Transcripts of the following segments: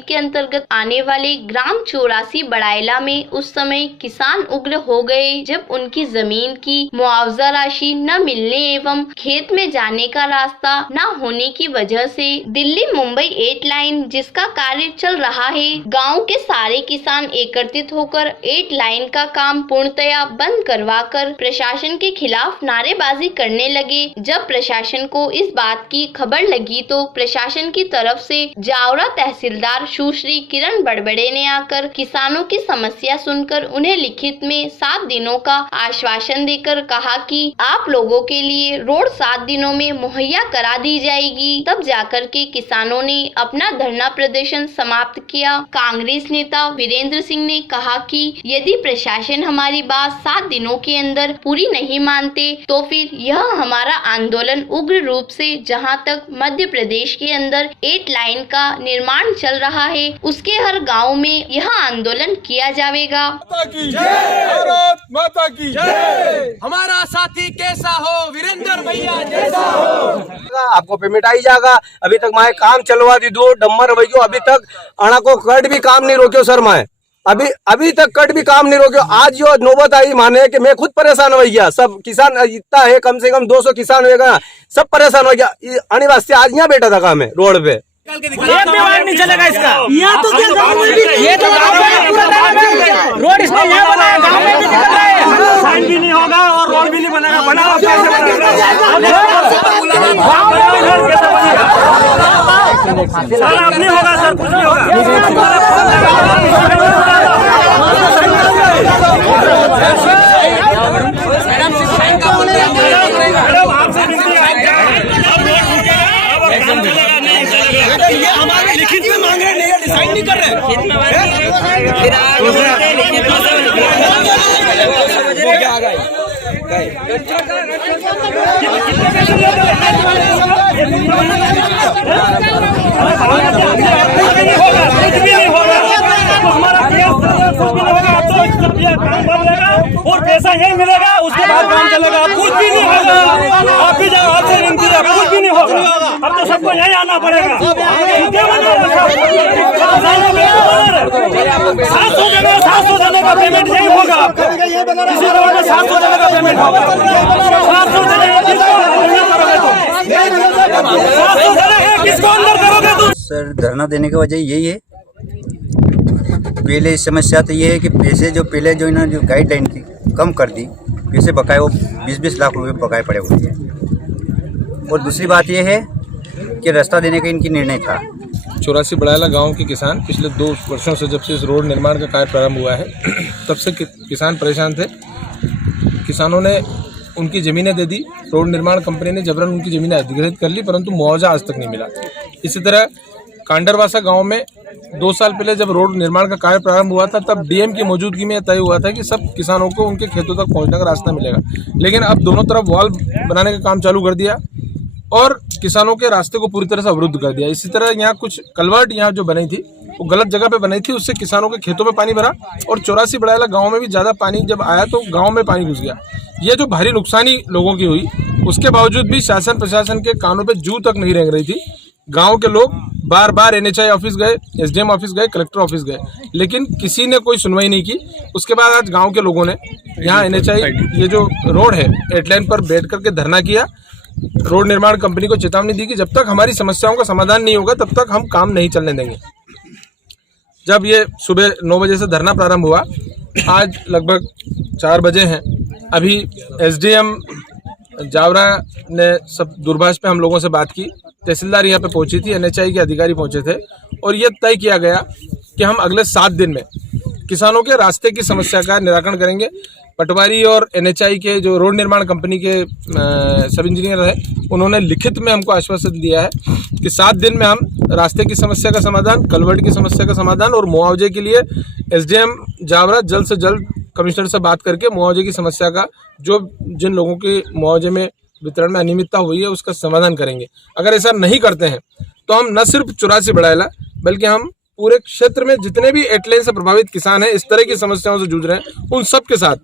तहसील के अंतर्गत आने वाले ग्राम 84 बड़ायला में उस समय किसान उग्र हो गए जब उनकी जमीन की मुआवजा राशि न मिलने एवं खेत में जाने का रास्ता न होने की वजह से दिल्ली मुंबई 8 लाइन जिसका कार्य चल रहा है, गांव के सारे किसान एकत्रित होकर 8 लाइन का काम पूर्णतया बंद करवाकर प्रशासन के खिलाफ नारेबाजी करने लगे। जब प्रशासन को इस बात की खबर लगी तो प्रशासन की तरफ से जावरा तहसीलदार सुश्री किरण बड़बड़े ने आकर किसानों की समस्या सुनकर उन्हें लिखित में 7 दिनों का आश्वासन देकर कहा कि आप लोगों के लिए रोड 7 दिनों में मुहैया करा दी जाएगी। तब जाकर के किसानों ने अपना धरना प्रदर्शन समाप्त किया। कांग्रेस नेता वीरेंद्र सिंह ने कहा कि यदि प्रशासन हमारी बात 7 दिनों के अंदर पूरी नहीं मानते तो फिर यह हमारा आंदोलन उग्र रूप से जहां तक मध्य प्रदेश के अंदर 8 लाइन का निर्माण चल रहा है उसके हर गांव में यह आंदोलन किया जाएगा। भारत माता की जय। हमारा साथी कैसा हो, वीरेंद्र भैया जैसा हो। आपको पेमेंट आई जाएगा। अभी तक मैं काम चलवा दी दो डम्बर भैया, अभी तक अणा को कट भी काम नहीं रोक्यो सर। मैं अभी तक कट भी काम नहीं रोक्यो। आज जो नौबत आई माने कि मैं खुद परेशान हो गया। सब किसान इतना है, कम से कम 200 किसान होगा, सब परेशान हो गया। आने वास्ते आज यहाँ बैठा था काम है रोड पे। एक भी वार्ड नहीं चलेगा इसका। यहाँ तो ये तो रोड इसमें यहाँ बना है, गाँव में भी निकल रहा है। साइन भी नहीं होगा और रोड भी नहीं बनेगा। बना हुआ कैसे सारा अपनी होगा सर, कुछ नहीं ये हमारे लिखित में मांग रहे हैं, डिसाइड नहीं कर रहे और पैसा यही मिलेगा, उसके बाद काम चलेगा। कुछ भी नहीं होगा। आप भी जाओ, आपसे विनती है, कुछ भी नहीं होगा। अब तो सबको यही आना पड़ेगा। 700 जने का पेमेंट यही होगा। किसी रोड में 700 जने का पेमेंट होगा। 700 जने किसको अंदर करोगे तुम? सर धरना देने की वजह यही है, पहले समस्या तो ये है कि पैसे जो पहले जो इन्होंने जो गाइडलाइन थी कम कर दी, पैसे बकाए वो 20-20 लाख रुपए बकाए पड़े हुए हैं। और दूसरी बात ये है कि रास्ता देने का इनकी निर्णय था। 84 बड़ायला गांव के किसान पिछले 2 वर्षों से जब से इस रोड निर्माण का कार्य प्रारंभ हुआ है तब से किसान परेशान थे। किसानों ने उनकी ज़मीनें दे दी, रोड निर्माण कंपनी ने जबरन उनकी ज़मीनें अधिग्रहित कर ली, परंतु मुआवजा आज तक नहीं मिला। इसी तरह कांडरवासा गांव में 2 साल पहले जब रोड निर्माण का कार्य प्रारंभ हुआ था तब डीएम की मौजूदगी में तय हुआ था कि सब किसानों को उनके खेतों तक पहुंचने का रास्ता मिलेगा। लेकिन अब दोनों तरफ वॉल बनाने का काम चालू कर दिया और किसानों के रास्ते को पूरी तरह से अवरुद्ध कर दिया। इसी तरह यहाँ कुछ कलवर्ट यहाँ जो बनी थी वो गलत जगह पे बनी थी, उससे किसानों के खेतों में पानी भरा और 84 बड़ायला गांव में भी ज़्यादा पानी जब आया तो गांव में पानी घुस गया। ये जो भारी नुकसानी लोगों की हुई उसके बावजूद भी शासन प्रशासन के कानों पे जू तक नहीं रेंग रही थी। गांव के लोग बार बार NHI ऑफिस गए, SDM ऑफिस गए, कलेक्टर ऑफिस गए, लेकिन किसी ने कोई सुनवाई नहीं की। उसके बाद आज गांव के लोगों ने यहाँ NHI ये जो रोड है 8 लाइन पर बैठ करके धरना किया। रोड निर्माण कंपनी को चेतावनी दी कि जब तक हमारी समस्याओं का समाधान नहीं होगा तब तक हम काम नहीं चलने देंगे। जब ये सुबह 9 बजे से धरना प्रारंभ हुआ, आज लगभग 4 बजे हैं। अभी SDM जावरा ने सब दूरभाष पे हम लोगों से बात की, तहसीलदार यहाँ पे पहुंची थी, NHI के अधिकारी पहुंचे थे और ये तय किया गया कि हम अगले 7 दिन में किसानों के रास्ते की समस्या का निराकरण करेंगे। पटवारी और NHI के जो रोड निर्माण कंपनी के सब इंजीनियर है उन्होंने लिखित में हमको आश्वासन दिया है कि 7 दिन में हम रास्ते की समस्या का समाधान, कलवर्ट की समस्या का समाधान और मुआवजे के लिए SDM जावरा जल्द से जल्द कमिश्नर से बात करके मुआवजे की समस्या का जो जिन लोगों के मुआवजे में वितरण में अनियमितता हुई है उसका समाधान करेंगे। अगर ऐसा नहीं करते हैं तो हम न सिर्फ 84 बड़ायला बल्कि हम पूरे क्षेत्र में जितने भी 8 लाइन से प्रभावित किसान हैं, इस तरह की समस्याओं से जूझ रहे हैं, उन सब के साथ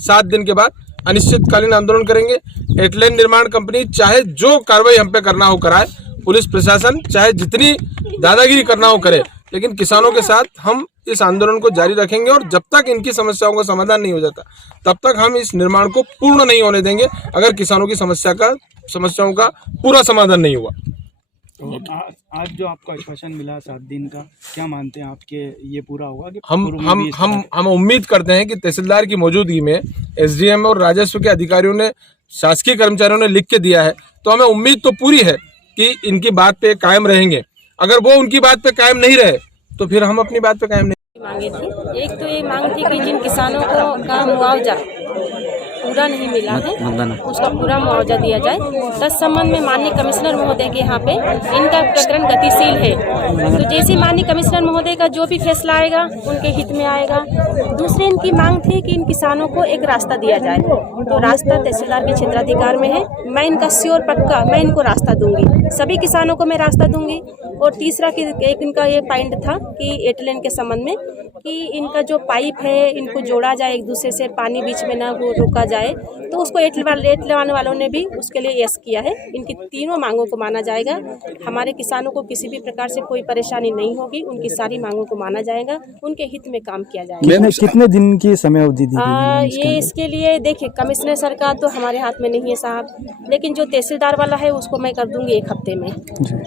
7 दिन के बाद अनिश्चितकालीन आंदोलन करेंगे। 8 लाइन निर्माण कंपनी चाहे जो कार्रवाई हम पे करना हो कराए, पुलिस प्रशासन चाहे जितनी दादागिरी करना हो करे, लेकिन किसानों के साथ हम इस आंदोलन को जारी रखेंगे और जब तक इनकी समस्याओं का समाधान नहीं हो जाता तब तक हम इस निर्माण को पूर्ण नहीं होने देंगे, अगर किसानों की समस्याओं का पूरा समाधान नहीं हुआ। आज जो आपको आश्वासन मिला 7 दिन का, क्या मानते हैं आपके ये पूरा होगा कि हम उम्मीद करते हैं कि तहसीलदार की मौजूदगी में एसडीएम और राजस्व के अधिकारियों ने, शासकीय कर्मचारियों ने लिख के दिया है, तो हमें उम्मीद तो पूरी है कि इनकी बात पे कायम रहेंगे। अगर वो उनकी बात पे कायम नहीं रहे तो फिर हम अपनी बात पे कायम नहीं। मांगे थी, एक तो ये मांग थी कि जिन किसानों को का मुआवजा पूरा नहीं मिला है उसका पूरा मुआवजा दिया जाए। तत्संबंध में माननीय कमिश्नर महोदय के यहाँ पे इनका प्रकरण गतिशील है, तो जैसे माननीय कमिश्नर महोदय का जो भी फैसला आएगा उनके हित में आएगा। दूसरी इनकी मांग थी कि इन किसानों को एक रास्ता दिया जाए, तो रास्ता तहसीलदार के क्षेत्राधिकार में है। मैं इनका श्योर पक्का मैं इनको रास्ता दूंगी, सभी किसानों को मैं रास्ता दूंगी। और तीसरा कि एक इनका ये पॉइंट था कि एटलेन के संबंध में कि इनका जो पाइप है इनको जोड़ा जाए, एक दूसरे से पानी बीच में ना रोका जाए, तो उसको एटलवाने वालों ने भी उसके लिए यस किया है। इनकी तीनों मांगों को माना जाएगा। हमारे किसानों को किसी भी प्रकार से कोई परेशानी नहीं होगी, उनकी सारी मांगों को माना जाएगा, उनके हित में काम किया जाएगा। कितने दिन की समय अवधि दी गई ये इसके लिए देखिए कमिश्नर सरकार तो हमारे हाथ में नहीं है साहब, लेकिन जो तहसीलदार वाला है उसको मैं कर दूंगी 1 हफ्ते में।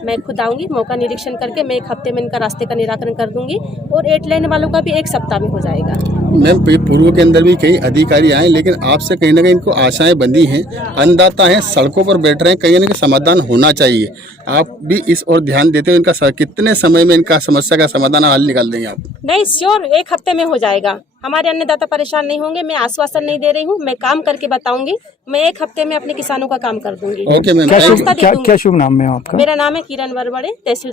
मैं खुद आऊंगी, मौका निरीक्षण करके मैं 1 हफ्ते में इनका रास्ते का निराकरण कर दूंगी, और 8 लाइन वालों का भी 1 सप्ताह में हो जाएगा। मैम पूर्व के अंदर भी कई अधिकारी आए, लेकिन आपसे कहीं ना कहीं इनको आशाएं बंधी हैं, अन्नदाता हैं, सड़कों पर बैठ रहे हैं, कहीं ना कहीं समाधान होना चाहिए। आप भी इस ओर ध्यान देते हो, इनका कितने समय में इनका समस्या का समाधान हल निकाल देंगे आप? नहीं, श्योर 1 हफ्ते में हो जाएगा। हमारे अन्नदाता परेशान नहीं होंगे। मैं आश्वासन नहीं दे रही हूँ, मैं काम करके बताऊंगी। मैं 1 हफ्ते में अपने किसानों का काम कर दूंगी। ओके मैम, क्या शुभ नाम है आपका? मेरा नाम है किरण वरवड़े, तहसील।